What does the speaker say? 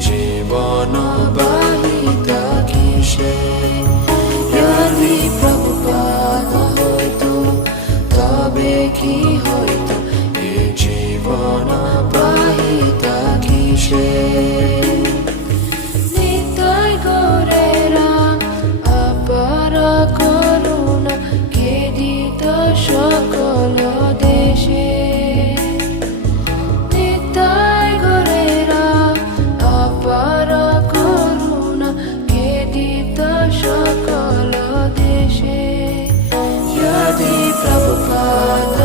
জীবন বাহিতা কিসে? যদি প্রভুপাদ হয়তো তবে কি হয়তো? এ জীবন ప్రభుపాద